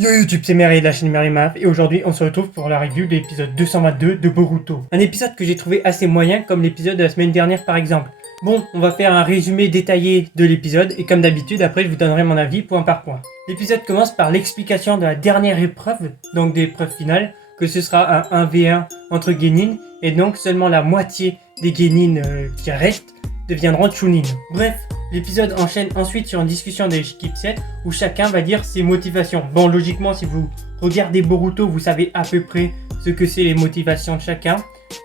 Yo YouTube, c'est Mary de la chaîne MaryMaf et aujourd'hui on se retrouve pour la review de l'épisode 222 de Boruto. Un épisode que j'ai trouvé assez moyen comme l'épisode de la semaine dernière par exemple. Bon, on va faire un résumé détaillé de l'épisode et comme d'habitude après je vous donnerai mon avis point par point. L'épisode commence par l'explication de la dernière épreuve, donc de l'épreuve finale, que ce sera un 1v1 entre Genin et donc seulement la moitié des Genin qui restent deviendront Chunin. Bref, l'épisode enchaîne ensuite sur une discussion de l'équipe 7 où chacun va dire ses motivations. Bon, logiquement, si vous regardez Boruto, vous savez à peu près ce que c'est les motivations de chacun.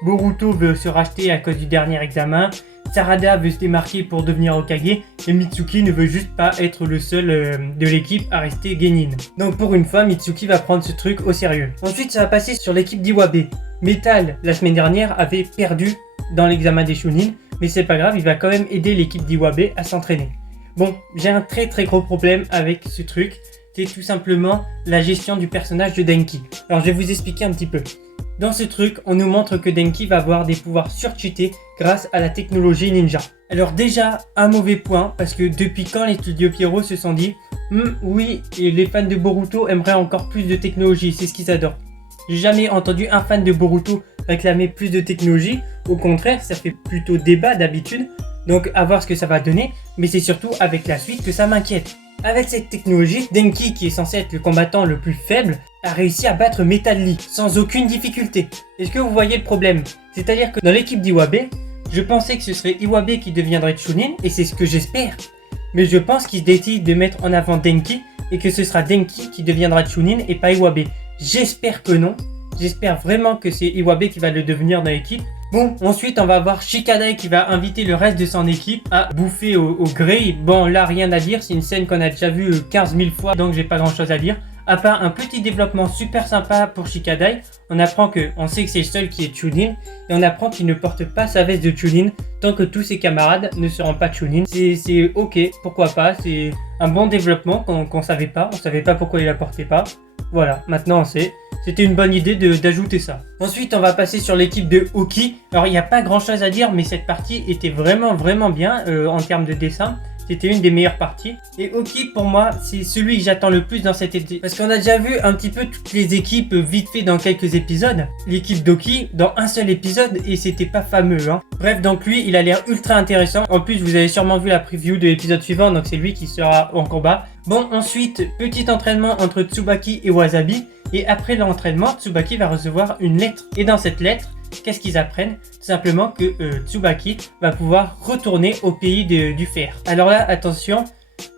Boruto veut se racheter à cause du dernier examen. Sarada veut se démarquer pour devenir Hokage. Et Mitsuki ne veut juste pas être le seul de l'équipe à rester Genin. Donc pour une fois, Mitsuki va prendre ce truc au sérieux. Ensuite, ça va passer sur l'équipe d'Iwabe. Metal, la semaine dernière, avait perdu dans l'examen des Chunin. Mais c'est pas grave, il va quand même aider l'équipe d'Iwabe à s'entraîner. Bon, j'ai un très gros problème avec ce truc. C'est tout simplement la gestion du personnage de Denki. Alors je vais vous expliquer un petit peu. Dans ce truc, on nous montre que Denki va avoir des pouvoirs surcheatés grâce à la technologie ninja. Alors déjà, un mauvais point, parce que depuis quand les studios Pierrot se sont dit oui, et les fans de Boruto aimeraient encore plus de technologie, c'est ce qu'ils adorent. J'ai jamais entendu un fan de Boruto réclamer plus de technologie. Au contraire, ça fait plutôt débat d'habitude. Donc à voir ce que ça va donner. Mais c'est surtout avec la suite que ça m'inquiète. Avec cette technologie, Denki, qui est censé être le combattant le plus faible, a réussi à battre Metal Lee sans aucune difficulté. Est-ce que vous voyez le problème? C'est-à-dire que dans l'équipe d'Iwabe, je pensais que ce serait Iwabe qui deviendrait Chunin, et c'est ce que j'espère. Mais je pense qu'ils décident de mettre en avant Denki, et que ce sera Denki qui deviendra Chunin et pas Iwabe. J'espère que non. J'espère vraiment que c'est Iwabe qui va le devenir dans l'équipe. Bon, ensuite on va avoir Shikadai qui va inviter le reste de son équipe à bouffer au Grey. Bon, là rien à dire, c'est une scène qu'on a déjà vue 15 000 fois, donc j'ai pas grand chose à dire. À part un petit développement super sympa pour Shikadai, on apprend on sait que c'est le seul qui est Chunin, et on apprend qu'il ne porte pas sa veste de Chunin tant que tous ses camarades ne seront pas Chunin. C'est ok, pourquoi pas, c'est un bon développement qu'on savait pas, on savait pas pourquoi il la portait pas. Voilà, maintenant on sait. C'était une bonne idée d'ajouter ça. Ensuite, on va passer sur l'équipe de Oki. Alors, il n'y a pas grand chose à dire, mais cette partie était vraiment bien en termes de dessin. C'était une des meilleures parties. Et Oki, pour moi, c'est celui que j'attends le plus dans cette épisode. Parce qu'on a déjà vu un petit peu toutes les équipes vite fait dans quelques épisodes. L'équipe d'Oki, dans un seul épisode, et c'était pas fameux. Bref, donc lui, il a l'air ultra intéressant. En plus, vous avez sûrement vu la preview de l'épisode suivant, donc c'est lui qui sera en combat. Bon, ensuite, petit entraînement entre Tsubaki et Wasabi. Et après l'entraînement, Tsubaki va recevoir une lettre. Et dans cette lettre, qu'est-ce qu'ils apprennent? Tout simplement que Tsubaki va pouvoir retourner au pays du fer. Alors là, attention,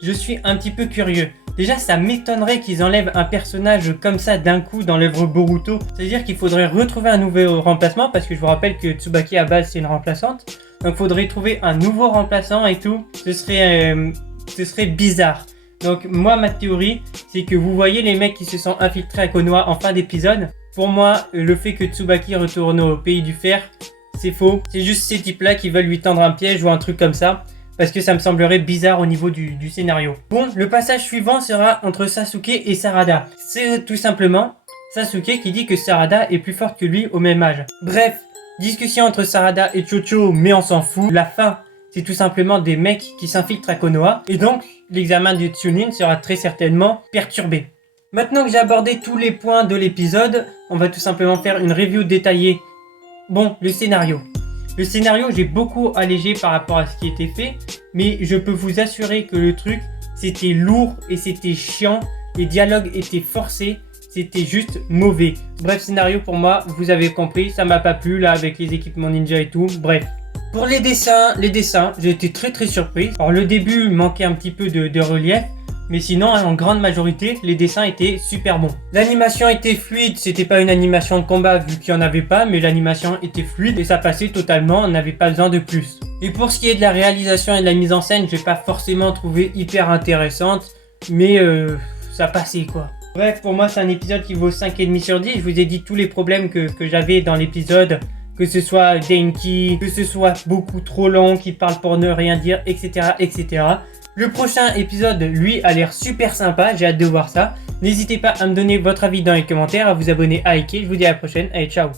je suis un petit peu curieux. Déjà, ça m'étonnerait qu'ils enlèvent un personnage comme ça d'un coup dans l'œuvre Boruto. C'est-à-dire qu'il faudrait retrouver un nouveau remplacement, parce que je vous rappelle que Tsubaki à base c'est une remplaçante. Donc il faudrait trouver un nouveau remplaçant et tout. Ce serait bizarre. Donc moi ma théorie c'est que vous voyez les mecs qui se sont infiltrés à Konoha en fin d'épisode. Pour moi le fait que Tsubaki retourne au pays du fer c'est faux. C'est juste ces types là qui veulent lui tendre un piège ou un truc comme ça. Parce que ça me semblerait bizarre au niveau du scénario. Bon, le passage suivant sera entre Sasuke et Sarada. C'est tout simplement Sasuke qui dit que Sarada est plus forte que lui au même âge. Bref, discussion entre Sarada et Chocho mais on s'en fout. La fin c'est tout simplement des mecs qui s'infiltrent à Konoha. Et donc, l'examen du Chunin sera très certainement perturbé. Maintenant que j'ai abordé tous les points de l'épisode, on va tout simplement faire une review détaillée. Bon, le scénario. Le scénario, j'ai beaucoup allégé par rapport à ce qui était fait. Mais je peux vous assurer que le truc, c'était lourd et c'était chiant. Les dialogues étaient forcés. C'était juste mauvais. Bref, scénario pour moi, vous avez compris. Ça m'a pas plu là avec les équipements ninja et tout. Bref. Pour les dessins, j'ai été très surpris. Alors le début manquait un petit peu de relief, mais sinon en grande majorité, les dessins étaient super bons. L'animation était fluide, c'était pas une animation de combat vu qu'il n'y en avait pas, mais l'animation était fluide et ça passait totalement, on n'avait pas besoin de plus. Et pour ce qui est de la réalisation et de la mise en scène, je vais pas forcément trouver hyper intéressante, mais ça passait quoi. Bref, pour moi c'est un épisode qui vaut 5,5 sur 10, je vous ai dit tous les problèmes que j'avais dans l'épisode. Que ce soit Denki, que ce soit beaucoup trop long, qui parle pour ne rien dire, etc. Le prochain épisode, lui, a l'air super sympa, j'ai hâte de voir ça. N'hésitez pas à me donner votre avis dans les commentaires, à vous abonner, à liker, je vous dis à la prochaine, allez ciao.